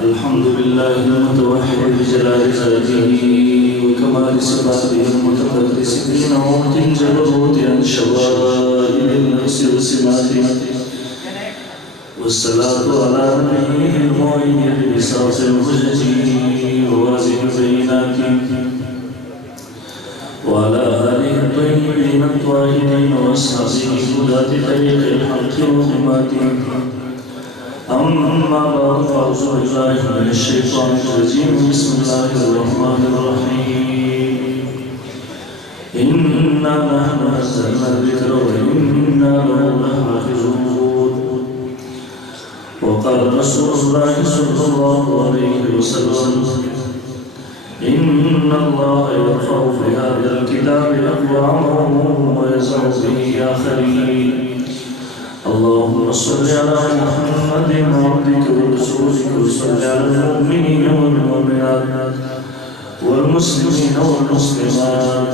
الحمد لله المتوحد بجلال ذاته وكمال صفاته المتقدس بنعمة جبروت عن شوائب النفس وسماته والصلاة على نبيه المعين بصوت الحجج وواضح البينات وعلى آله الطيبين الطاهرين وأصحابه هداة طريق الحق وحماته. أما بعد فأعوذ بالله من الشيطان الرجيم بسم الله الرحمن الرحيم. إنا نحن نزلنا الذكر وإنا له لحافظون. وقال رسول الله صلى الله عليه وسلم إن الله يرفع في هذا الكتاب أقواما ويزع به آخرين. اللهم صل على محمد عبدك ورسولك وصل على المؤمنين والمؤمنات والمسلمين والمسلمات.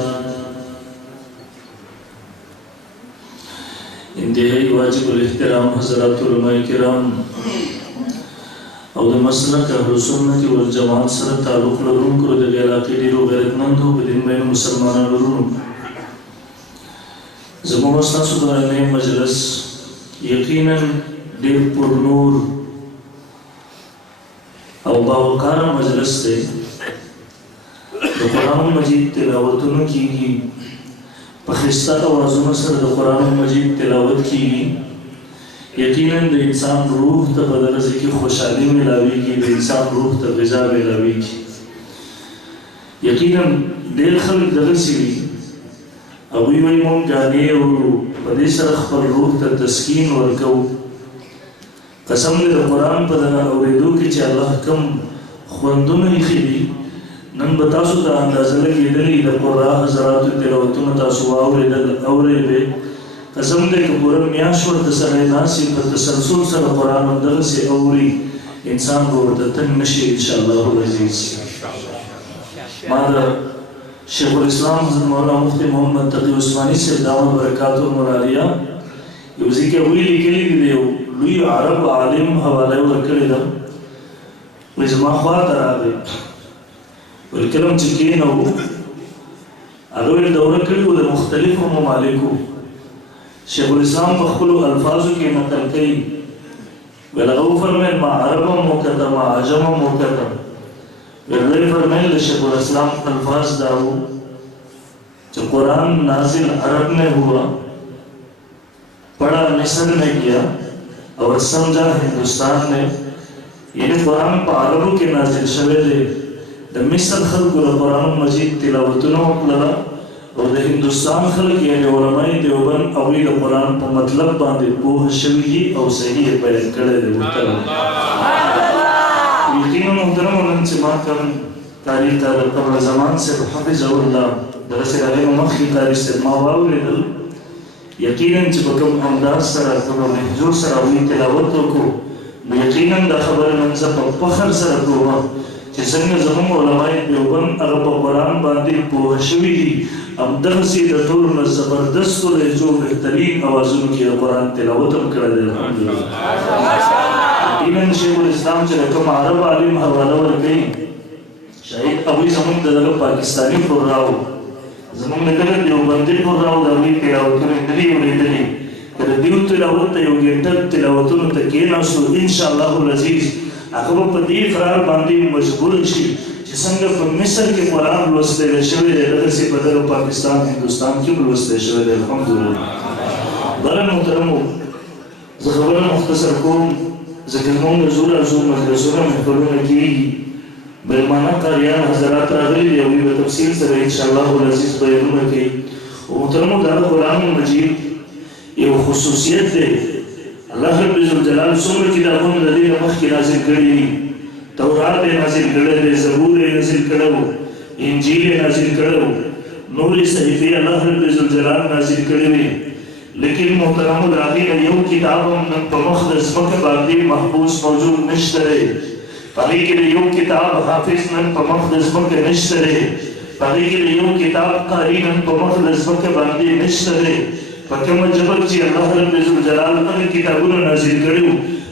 انتهائی واجب الاحترام حضرات علماء کرام او د مسلک اهل سنت والجماعت سره تعلق لرونکو د علاقې ډیرو غیرتمندو په دین باندې مسلمانانو ورونو، زموږ ستاسو د نن مجلس یقینا ډیر پر نور او باوقاره مجلس دی. د قرآن مجید تلاوتونو کیږي، په ښایسته اوازونو سره د قرآن مجید تلاوت کیږي. یقینا د انسان روح ته په دغه ځای کې خوشحالي میلاویږي، د انسان روح ته غذا میلاویږي. یقینا ډېر خلک دغسې وي، هغوی وایي موږ ګانې اورو، په دې سره خپل روح ته تسکین ورکوو. قسم دی د قرآن په دغه اورېدو کې چې الله کوم خوندونه ایښي دي، نن به تاسو ته اندازه لګېدلې د قرآن حضراتو تلاوتونه تاسو واورېدې. قسم دی که پوره میاشت ورته سړی ناست وي په تسلسل سره قرآن همدغسې اوري، انسان به ورته تنګ نه شي انشاءالله العزیز. ما د شیخ الاسلام حضرت مولانا مفتی محمد تقی عثماني صاحب دامت برکاته المرعالیه یو ځای کې هغوی لیکلي دي، د یو لوی عرب عالم حواله یې ورکړې ده. وایي زما خواته راغی، ویل کله چې کېنوو هغه یې دوره کړې وه د مختلفو ممالکو. شیخ الاسلام په خپلو الفاظو کې نقل کوي، ویل هغه وفرمیل ما عرب هم وکته ما عجم هم وکته. ویل دوی فرمیل د شیخ الاسلام الفاظ دا وو چې قرآن نازل عرب میں ہوا، پڑھا مصر میں کیا اور سمجھا ہندوستان میں. یعنی قرآن په عربو کې نازل شوی دی. د مصر خلکو د قرآن مجید تلاوتونه وکړله او د هندوستان خلک یعنې علماء دیوبند هغوی د قرآن په مطلب باندې پوه شوي دي او صحیح یې بیان کړی دی. محترم یقینا محترمو، نن چې ما کوم تاریخ ته د قبر زمان صاحب حفظه الله دغسې د هغې نه مخکې تاریخ صاحب ما واورېدل، یقینا چې په کوم انداز سره کوم لهجو سره هغوی تلاوت وکړو، نو یقینا دا خبره نن زه په فخر سره کوم چې څنګه زموږ علماء دیوبند هغه په قرآن باندې پوه شوي دي، همدغسې د ټولو نه زبردستو لهجو بهترین اوازونو کې د قرآن تلاوت هم کړی دی. الحمدلله یقینا شیخ الاسلام چې د کوم عرب عالم حواله ورکوي، شاید هغوی زموږ د دغه پاکستاني پروراو زموږ د دغه دیوبندي پروراو د هغوی تلاوتونه نه دي اورېدلي. که د دوی تلاوت ته یو ګنټه تلاوتونو ته کېناستو انشاءالله العزیز هغه به په دې اقرار باندې مجبور شي چې څنګه په مصر کې قرآن لوستلی شوی دی، دغسې په دغه پاکستان هندوستان کې هم لوستلی شوی دی. الحمدلله. بله محترمو، زه خبره مختصر کوم ځکه زموږ د زور زور مجلسونه محفلونه کېږي، مېلمانه قاریان حضرات راغلي دي، هغوی به تفصیل سره انشاءالله العزیز بیانونه کوي. محترمو، دا د قرآن مجید یو خصوصیت دی. الله رب الجلال څومره کتابونه د دې نه مخکې نازل کړي دي. تورات یې نازل کړی دی، زبور یې نازل کړی و، انجیل یې نازل کړی و، نورې صحیفې الله رب الجلال نازل کړي وي. لیکن محترمو، د هغې نه یو کتاب هم نن په مخ د ځمکه باندې محفوظ موجود نشته دی. په هغې کې د یو کتاب حافظ نن په مخ د ځمکه نشته دی. په هغې کې د یو کتاب قاري نن په مخ د ځمکه باندې نشته دی. په کومه ژبه چې الله رب الجلال هغه کتابونه نازل کړي وو،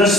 10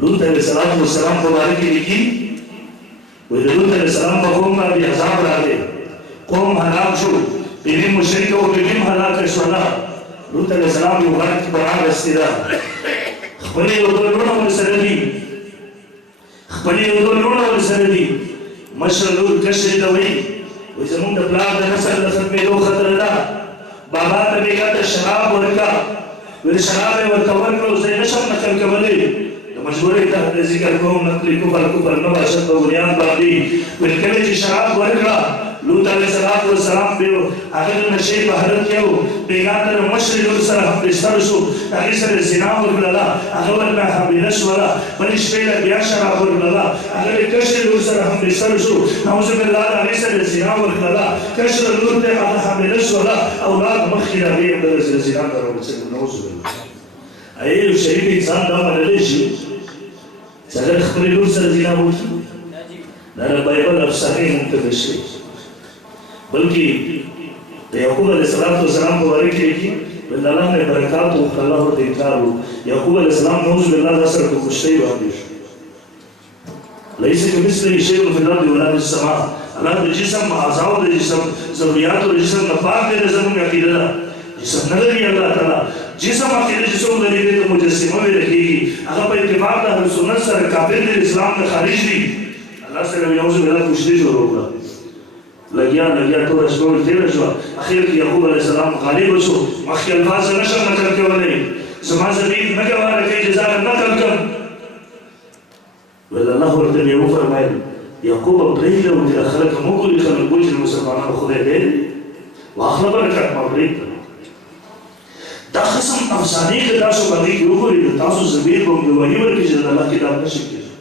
لوط علیہ السلام په باره کې لیکي وایي د لوط علیہ السلام په قوم باندې عذاب راغی، قوم هلاک شو، بیبي مشرکه او بیبي هم هلاکه شوله. لوط علیہ السلام یو غټ قرآن رسېدلی ده، خپلې یو دوه لوڼه ورسره دي، خپلې یو دوه لوڼه ورسره دي. مشر لور کشر ته وایي زمونږ د پلار د نسل د ختمېدو خطره ده، بابا ته بېګا ته شراب ورکړه، ویل شراب یې ورته ورکړه، اوس یې نشم نقل کولی، د مجبورۍ تحت ذکر کوم، نقل کفر نه باشد په بنیان باندې. ویل کله چې شراب ورکړه لوط علیه السلام هغه د نشې په حالت کې و، بېګا ته د مشرې لور سره هم بستر شو، هغې سره زنا وکړله، هغه ورته حامله شوله. بلې شپې له بیا شراب ورکړله، هغه د کشرې لور سره هم بستر شو، نعوذ بالله د هغې سره زنا وکړله، کشره لور ته هغه حامله شوله، اولاد مخکې د هغې هم دغه سره زنا ته راورسېدل. نعوذ بالله. آیا یو شریف انسان دا منلی شي چې هغه د خپلې لور سره زنا وکړي؟ دا د بایبل افسانې منتقل شوي، بلکې د یعقوب علیه السلام په باره کې لیکي ویل الله نه برکات وکړه، الله ورته انکار وکړو. یعقوب علیه السلام نعوذ بالله دا سره په کشتۍ باندې شو. لیس کمثله شیء فی الارض ولا فی السماء. الله د جسم اعضاو د جسم ضروریاتو د جسم نه پاک دی، د زموږ عقیده ده. جسم نه لري الله تعالی، جسم عقیده چې څوک لري دی ته مجسمه ویل کېږي، هغه په اتفاق د اهل سنت سره کافر دی، اسلام نه خارج دی. الله سره نعوذ بالله کشتۍ جوړ وکړه، لګیا ټوله شپه تېره شوه. اخر کې یعقوب علیه السلام غالب شو، مخکې الفاظ نشم نقل کولی، زما ضمیر نه ګواره کوي چې ځان نقل کړم. ویل الله ورته یې وفرمایل یعقوبه پرېږده و چې د خلک هم وګوري، خلک وایي چې د مسلمانانو خدای دی، واخله برکت ما پرېږده. دا قسم افسانې که تاسو باندې کې وګورئ د تاسو ضمیر به ګواهي ورکړي چې د الله کتاب نشي کېږي.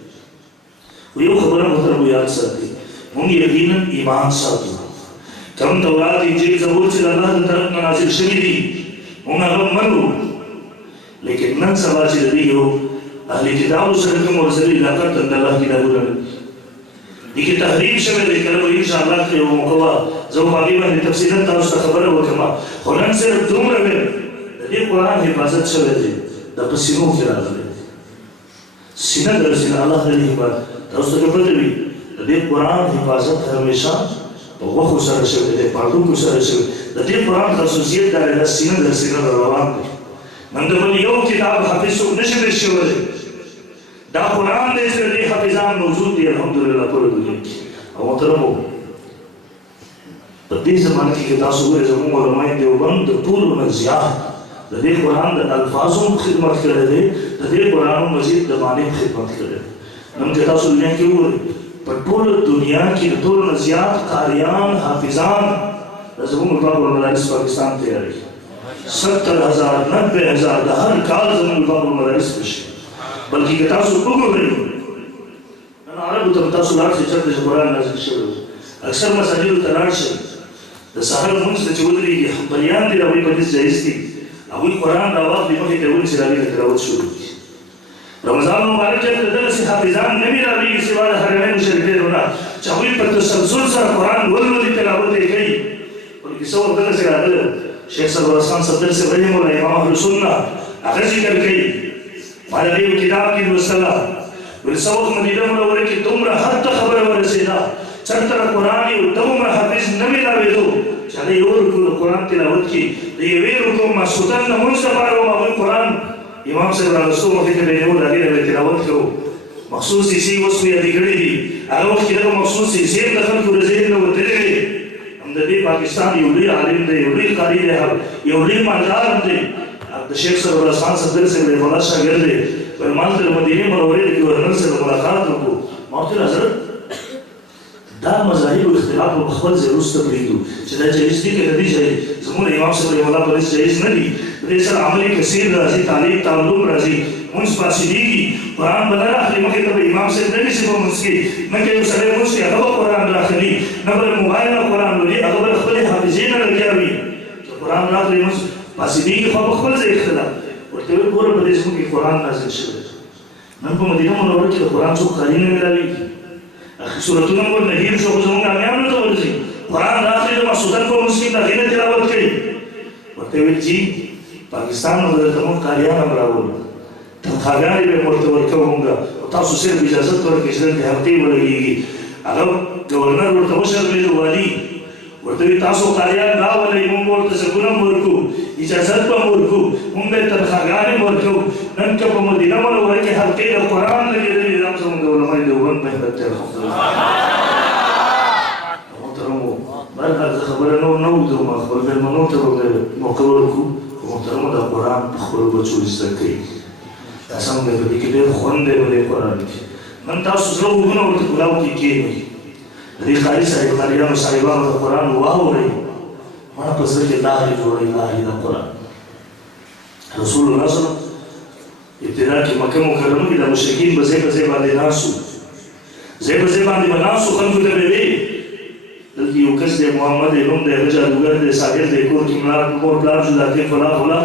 خو یو خبره محترمو یاد ساتئ، مونږ یقینا ایمان ساتو، کوم تورات انجیل زبور چې د الله د طرف نه نازل شوي دي مونږ هغه منو. لیکن نن سبا چې د دې یو اهل کتابو سره کوم ورسره علاقه د الله کتابونه نه دي کې تحریف شوی دی. کله به انشاءالله که یو موقع وه زه په هغې باندې تفصیلا تاسو ته خبره وکړم، خو نن صرف دومره ویم د دې قرآن حفاظت شوی دی، د په سینو کې راغلی دی، سینه در سینه الله د دې حفاظت. تاسو ته پته وي د دې قرآن حفاظت همیشه په غوښو سره شوی دی، په هډوکو سره شوی. د دې قرآن خصوصیت دا دی دا سینه در سینه در روان دی. نن د بل یو کتاب حافظ څوک نشي رسولی، دا قرآن دی چې د دې حافظان موجود دي الحمدلله ټوله دنیا کې. او محترمو په دې زمانه کې که تاسو ګورئ زموږ علمای دیوبند د ټولو نه زیات د دې قرآن د الفاظو خدمت کړی دی، د دې قرآن مزید د معنی خدمت کړی دی. نن که تاسو دنیا کې وګورئ په ټوله دنیا کې د ټولو نه زیات قاریان حافظان د زموږ الفاظ المدارس پاکستان تیاروي. 70,000 90,000 د هر کال زموږ الفاظ المدارس بشي. بلکې که تاسو وګورئ نن عربو ته تاسو لاړ شئ چېرته چې قرآن نازل شوی اکثر مساجدو ته لاړ شئ د سحر لمونځ ته چې ودرېږي حنبلیان دي د هغوی په حدیث جایز دي، هغوی قرآن راواخلي مخې ته یې ونیسي د هغې نه تلاوت شروع کړي. رمضان مبارک کې دغسې حافظان نه وي راغلي سوا د حرمینو شریفینو نه چې هغوی په تسلسل سره قرآن ولولي تلاوت یې کوي. بلکې څه وخت دغسې راغلی شیخ سربراز خان صفدر صاحب رحمه الله امام اهل سنه هغه ذکر کوي، ما د دې کتاب کې لوستله ویل څه وخت مدینه منوره کې دومره حد ته خبره ورسېده چېرته د قرآن یو دومره حافظ نه میلاوېدو چې هغه یو رکوع د قرآن تلاوت کړي، د یوې رکوع ماسخوتن لمونځ دپاره به هغوی قرآن امام صاحب راغستو مخې ته به یې نیول، هغې نه به تلاوت کوو. مخصوص حصې اوس خو یادې کړي دي، هغه وخت کې دغه مخصوص حصې هم د خلکو د ذهن نه وتلې وې. هم د دې پاکستان یو لوی عالم دی، یو لوی قاري دی، یو لوی مالدار هم دی، د شیخ سربراز خان صفدر صاحب رحمه الله شاګرد دی. ویل ما ته د مدینې منورې د ګورنر سره ملاقات وکړو، ما ورته ویل حضرت دا مذاهبو اختلاف په خپل ځای وروسته پرېږدو چې دا جایز دي که د دې ځای زموږ امام صاحب رحمه الله په دې جایز نه دي. د دې سره عملي کثیر راځي، تعلیم تعلم راځي، مونځ پاسېږي، قرآن به نه راخلي مخې ته به امام صاحب نه نیسي په مونځ کې، نه که یو سړی مونځ کړي هغه به قرآن راخلي، نه به له موبایل نه قرآن لولي، هغه به له خپلې حافظې نه لګیا وي چې قرآن راخلي مونځ پاسېږي، خو په خپل ځای اختلاف. ورته ویل ګوره په دې زموږ کې قرآن نازل شوی دی. نن په مدینه منوره کې د قرآن څوک قاري نه میلاوېږي، سورتونه مو ورنه هېر شو، خو زموږ امیانو ته ورځي قرآن راخلي د ماسخوتن په مونځ کې د هغې نه تلاوت کوي. ورته ویل جي پاکستان نه به درته موږ قاریان هم راولو، تنخواګانې به ورته ورکومږه او تاسو صرف اجازت ورکړئ چې دلته حلقې ولګېږي. هغه ګورنر ورته وشرمېده والي ورته وایي تاسو قاریان راولئ موږ ورته څکونه هم ورکوو اجازت به هم ورکوو موږ به یې تنخواګانې هم ورکوو. نن که په مدینه منوره کې حلقې د قرآن لګېدلې دا زموږ د علمای دیوبند محنت دی الحمدلله. محترمو بهرحال زه خبره نه اوږدوم خپلو مېلمنو ته به موقع ورکړو. خو محترمو دا قرآن په خپلو بچو زده کوي. دا سم دی په دې کې ډېر خوند دی په دې قرآن کې. نن تاسو زړه وګونه ورته کلاو کې کښېنئ د دې قاري صاحب قاریانو صاحبانو د قرآن واورئ مړه په زړه کې لارې جوړئ لارې د قرآن. رسول الله صلی الله علیه وسلم ابتدا کې مکه مکرمه کې د مشرکین په ځای په ځای باندې ناست وو. ځای په ځای باندې به ناست وو خلکو ته به ویې دلته یو کس دی محمد یې نوم دی هغه جادوګر دی ساحر دی کور کې مور پلار جدا کوي فلا فلا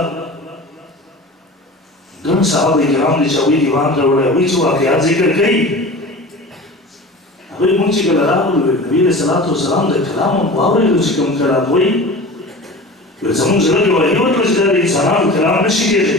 ګڼ صحابه کرام دي چې هغوی دیوان ته وړی هغوی څه واقعات ذکر کوي. هغوی مونږ چې کله راغلو نبي علیه صلات وسلام د کلام هم واورېدو چې کوم کلام وایي زموږ زړه کې وحي وکړه چې دا د انسانانو کلام نه شي کېدی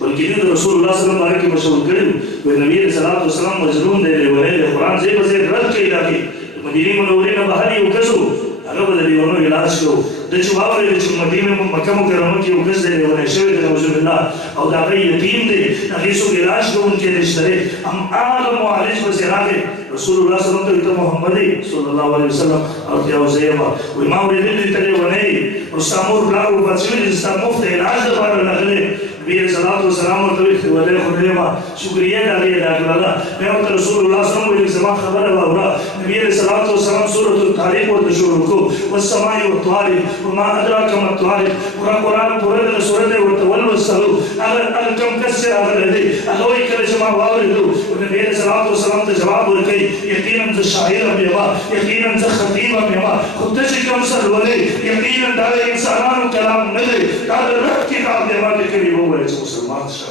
بلکې دوی د رسول الله صلی الله علیه کې مشهور کړي وو. نبي علیه صلات وسلام مظلوم دی لیونی دی قرآن ځای په ځای رد کوي دا کې مدینې منورې نه بهر یو کس وو هغه به د لیونو علاج کوو. ده چې واورېده چې مدینې مکه مکرمه کې یو کس دی لیونی شوی دی نعوذ بالله او د هغه یتیم دی د هغې څوک علاج کوونکی نشته دی هماغه معالج پسې راغی رسول الله صلی الله علیه وسلم ته محمد صلی الله علیه وسلم او ته او زه یم وایي ما اورېدلي ته لیونی او ستا مور پلار وفات شوي دي ستا مفت علاج دپاره راغلی نبي علیه صلات وسلام ورته وایي ولې خدای ما شکریه د هغې ادا کړله. بیا ورته رسول الله صلی الله علیه وسلم وایي زما خبره واوره. نبي علیه صلات وسلام سورة الطارق ورته شروع کړو والسماء والطارق وما ادراک ما الطارق قرآن پوره دغه سورت دی ورته ولوستلو هغه کوم کس چې راغلی دی هغه وایي کله چې ما واورېدو نبي علیه صلات وسلام ته جواب ورکوي یقینا زه شاعر یم یما یقینا زه خطیب یم یما خو ته چې کوم څه لولې یقینا دا د انسانانو کلام نه دی دا د رب کتاب دی ماته کوي ووایه چې مسلمان شه.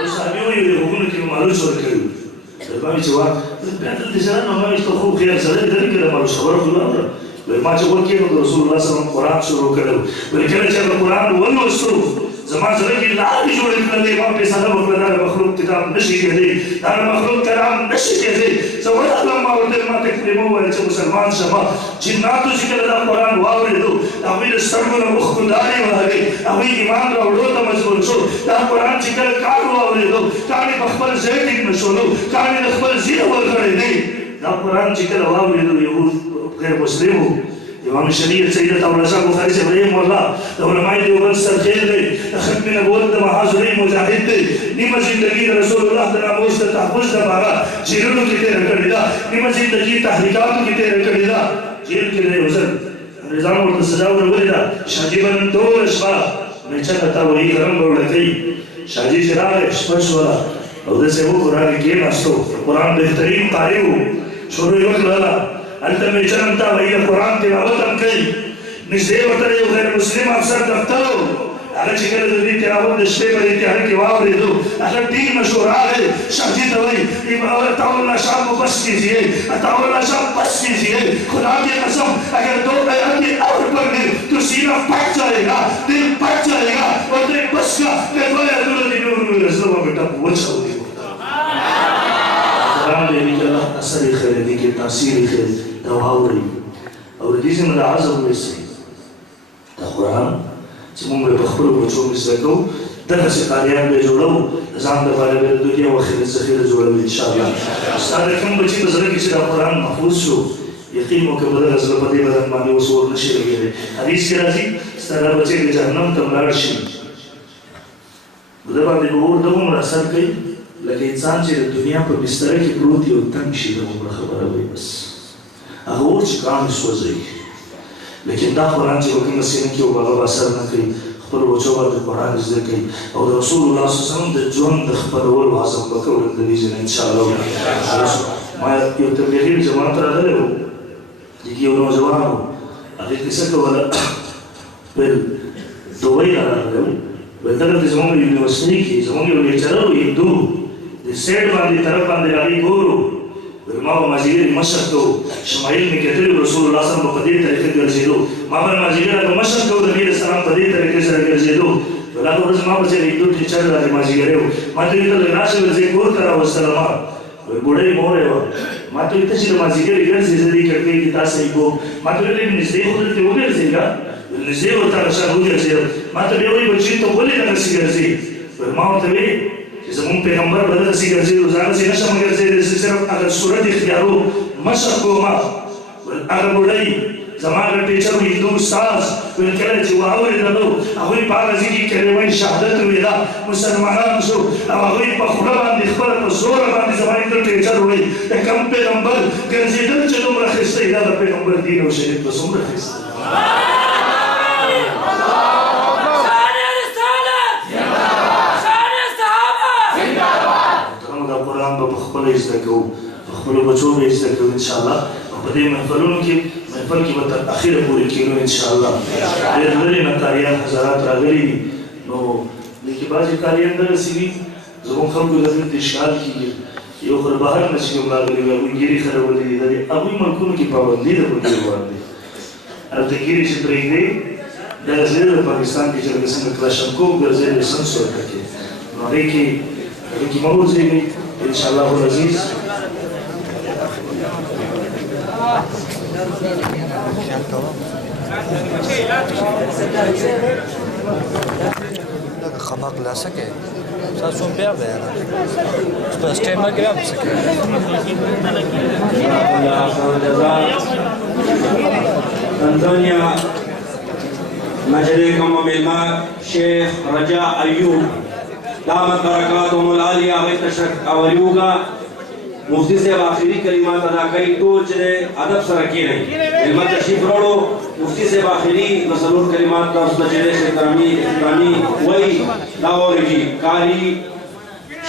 یو صحابي وایي د غوږونو کې مالوچ ورکوي ما وایي چې وا بیا دلته سره نو ما وایي ته خو خیر سره درې کړه مالوچ خبره خو نه اورم ما چې وکړو د رسول الله صلی الله علیه وسلم قرآن شروع کړو وایي کله چې هغه قرآن ولوستو زما زړه کې لارې جوړې کړلې ما فیصله وکړه دا د مخلوق کتاب نه شي کېدی دا د مخلوق کلام نه شي کېدی. زه ورغلم ما ورته ما ته کلمه وویل چې مسلمان شم. جناتو چې کله دا قرآن واورېدو هغوی د سترګو نه اوښکو دانې وهلې هغوی ایمان راوړو ته مجبور شو. دا قرآن چې کله کاڼو واورېدو کاڼې په خپل ځای ټینګ نه شولو کاڼې د خپل ځینه ورغړېدې. دا قرآن چې کله واورېدو یو غیر مسلم و امام شریعت سیدت اولاشا بخاری صاحب رحمه الله د علمای دیوبند سرخیل دی د ختم نبوت د محاضرې مجاهد دی. نیمه زندګي د رسول الله د ناموس د تحفظ دپاره جیلونو کې تېره کړې ده نیمه زندګي تحریکاتو کې تېره کړې ده. جیل کې دی یو ځل انګریزانو ورته سزا ورولې ده شاجي به نن ټوله شپه میچه ته وایي غرم به وړه کوي. شاجي چې راغی شپه شوله او داسې وکړو راغی کېناستو قرآن بهترین قاري و شروع یې وکړله هلته میچه نن ته وایي قرآن تلاوت هم کوي. نږدې ورته یو غیر مسلم افسر دفتر و هغه چې کله د دې تلاوت د شپې په دې تیاره کې واورېدو هغه ټینګ مشو راغی شاجي ته وایي اطاعوا شاہ کو بس کیجیے اطاعوا شاہ بس کیجیے خدا کی قسم اگر دو آیاتیں اور پڑھ لیں تو سینہ پھٹ جائے گا دل پھٹ جائے گا اور دل بس کا کہ دو آیاتوں نے نور میں رسول بیٹا پوچھا ہوگی قرآن لینے کے اللہ اثر خیر دی کہ تاثیر خیر دواؤ رہی اور دیزی من عظم ویسے دا قرآن چې موږ به په خپلو بچو کې زده کوو دغسې قاریان به یې جوړوو د ځان لپاره به د دنیا او آخرت ذخیره جوړوو انشاءالله. ستا د کوم بچي په زړه کې چې دا قرآن محفوظ شو یقین وکړه به دغه زړه په دې بدن باندې اوس اور نه شي لګېدی. حدیث کې راځي ستا دا بچی که جهنم ته ولاړ شي ده باندې به اور دومره اثر کوي لکه انسان چې د دنیا په بستره کې پروت یو تنګ شي دومره خبره وایي بس هغه اور چې کاڼې سوځوي. لیکن دا قرآن چې په کومه سینه کې و هغه به اثر نه کوي خپلو بچو باندې قرآن زده کوي او د رسول الله صلی الله علیه وسلم د ژوند د خپرولو هڅه به کوو د دې ځای نه انشاءالله. ما یو تبلیغي جماعت راغلی و دغې یو نوجوان و هغې کیسه کوله ویل دوبۍ نه راغلی و ویل دلته زموږ یونیورسټۍ کې زموږ یو لیکچرر و هندو د سیټ باندې طرف باندې هغې ګورو ما به مازدیګر مشق کوو شمایل مې کتلي رسول الله صلی الله علیه وسلم په دې طریقې ګرځېدو ما به مازدیګر هغه مشق کوو د نبي علیه السلام په دې طریقې سره ګرځېدو ولا ورځ ما په ځای دوه ټیچر راځي ما زیږره ما ته ویل راشه ورځي کور ته راوستل ما بوډۍ مور و ما ته ته چې ما زیږره ګرځي زدي کړې کی تاسو یې کو ما ته ویل نږدې خو ته وګرځي ګا نږدې ورته راشه وګرځي ما ته ویل بچی ته ولې نه سیګرځي ما ته ویل چې زمون پیغمبر بدل سیګرځي روزانه سي نشه مګرځي صرف هغه صورت اختیارو مشق کوما هغه بوډۍ زمانه ټیچر هندو استاد ول کله چې واورېدلو هغوی په هغه ځای کې کلمه شهادت ویله مسلمانان شو او هغوی په خوله باندې خپله په زوره باندې زما هندو ټیچر وایي د کوم پیغمبر ګرځېدل چې دومره ښایسته دا د پیغمبر دین او شریعت به څومره ښایسته دا قرآن به په خپله زده کوو په خپلو بچو به یې زده کوو انشاءالله او په دې محفلونو کې محفل کې به تر اخره پورې کېږو انشاءالله ډېر لرې نه قاریان حضرات راغلي دي نو دې کې بعضې قاریان دغسې دي زموږ خلکو د دلته اشکال کېږي یو خو بهر نه چې کوم راغلي وي هغوی ګیرې خرولې دي د هغوی ملکونو کې پابندي ده په دې باندې هلته ګیرې چې پرېږدي دغسې د پاکستان کې چې لکه څنګه کلاشنکوف ګرځي لایسنس ورکړي نو هغې کې مه ورځېږئ انشاءالله العزیز خماق لا سكه ça son père là je peux acheter ma grappe c'est Tanzania مجلكم وملما شيخ رجاء أيوب دامت برکاتهم العالیہ تشک اولیوگا مفتی صاحب آخری کلمات ادا کئی تو چلے ادب سرکی رہی علمت تشریف روڑو مفتی صاحب آخری مسلور کلمات کا اس بچے سے اخترامی وہی داوری جی کاری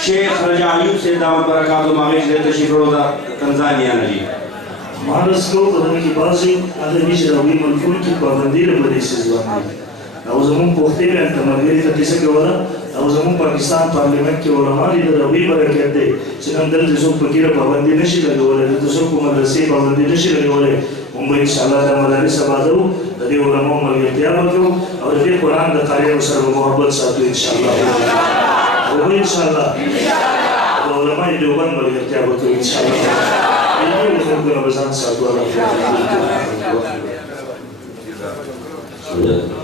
شیخ رجاء ایوب سے دامت برکاتهم آخری تشریف روڑو دا تنزانیہ نجی مارس کو پدن کی بازی ادبی شراوی ملکون کی پابندی لبدی سے زبان دی او زمون پوختی میں تمرگری تا کسا کولا او زمون پاکستان پارلیمنٹ کے علماء لی در اوی برکت دے چنان دل جسوک پکیر پابندی نشی لگولے جسوک مدرسی پابندی نشی لگولے ان با انشاءاللہ دا مدارس آبادو دا دی علماء ملگرتیاب کرو اور دی قرآن دا قاری و سر و محبت ساتو انشاءاللہ او انشاءاللہ دا علماء دیوبان ملگرتیاب کرو انشاءاللہ یہ خلقنا بزان ساتو اللہ